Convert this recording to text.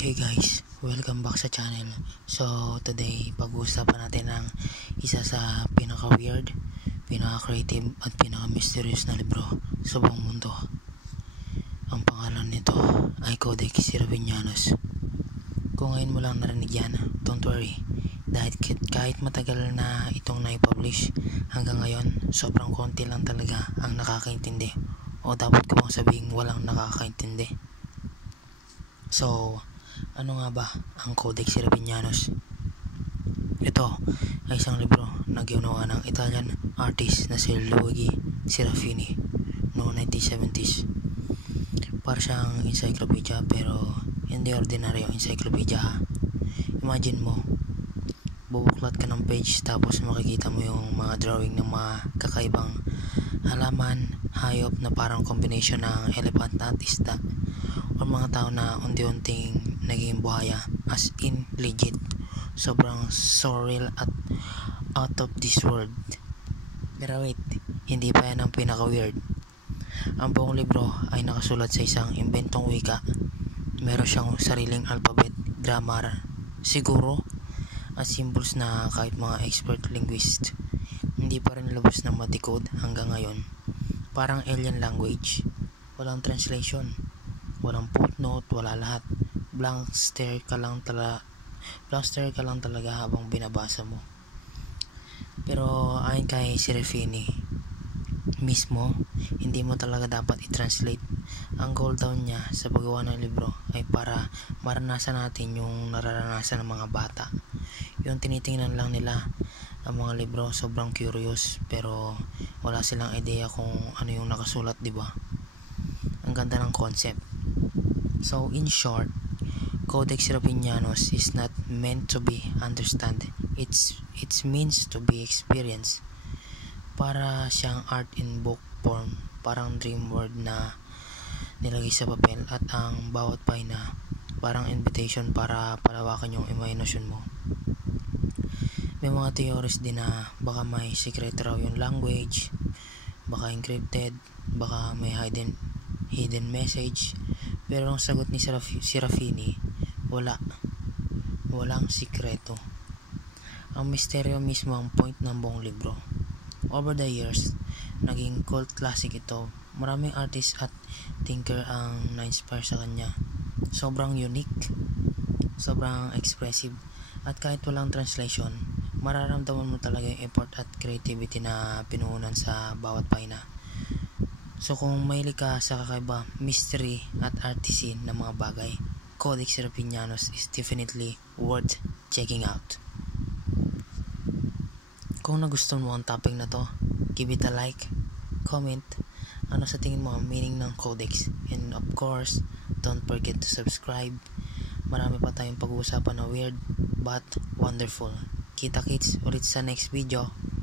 Hey guys, welcome back sa channel. So today pag-uusapan natin ang isa sa pinaka-weird, pinaka-creative at pinaka-mysterious na libro sa buong mundo. Ang pangalan nito ay Codex Siravianus. Kung ngayon mo lang narinig yan, don't worry, dahil kahit matagal na itong na-publish, hanggang ngayon sobrang konti lang talaga ang nakakaintindi, o dapat ko bang sabihin walang nakakaintindi. So, ano nga ba ang Codex Siravianus? Ito ay isang libro na ginawa ng Italian artist na si Luigi Serafini noong 1970s. Para siyang encyclopedia, pero hindi ordinaryong encyclopedia. Imagine mo, bubuklat ka ng page tapos makikita mo yung mga drawing ng mga kakaibang halaman, hayop na parang combination ng elephant at isda, o mga tao na unti-unting naging buhaya, as in legit. Sobrang surreal at out of this world. Pero wait, hindi pa yan ang pinaka-weird. Ang buong libro ay nakasulat sa isang imbentong wika. Meron siyang sariling alphabet, grammar, siguro, at symbols na kahit mga expert linguist hindi pa rin lubos na ma-decode hanggang ngayon. Parang alien language. Walang translation, walang footnote, wala lahat. Blank stare ka lang talaga habang binabasa mo. Pero ayon kay Serafini mismo, hindi mo talaga dapat i-translate. Ang goal daw niya sa paggawa ng libro ay para maranasan natin yung nararanasan ng mga bata. Yung tinitingnan lang nila ang mga libro, sobrang curious, pero wala silang idea kung ano yung nakasulat, di ba? Ang ganda ng concept. So in short, Codex Siravianus is not meant to be understood. It's means to be experienced. Para siyang art in book form, parang dream world na nilagay sa papel, at ang bawat pahina parang invitation para palawakan yung imagination mo. May mga theories din na baka may secret raw yung language, baka encrypted, baka may hidden message. Pero ang sagot ni Serafini, walang sikreto. Ang misteryo mismo ang point ng buong libro. Over the years, naging cult classic ito. Maraming artist at thinker ang na-inspire sa kanya. Sobrang unique, sobrang expressive, at kahit walang translation, mararamdaman mo talaga yung effort at creativity na pinuhunan sa bawat pahina. So kung mahilig ka sa kakaiba, mystery at artisy ng mga bagay, Codex Siravianus is definitely worth checking out. Kung nagustuhan mo ang topic na to, give it a like, comment, ano sa tingin mo ang meaning ng Codex, and of course, don't forget to subscribe. Marami pa tayong pag-uusapan na weird but wonderful. Kita-kits ulit sa next video.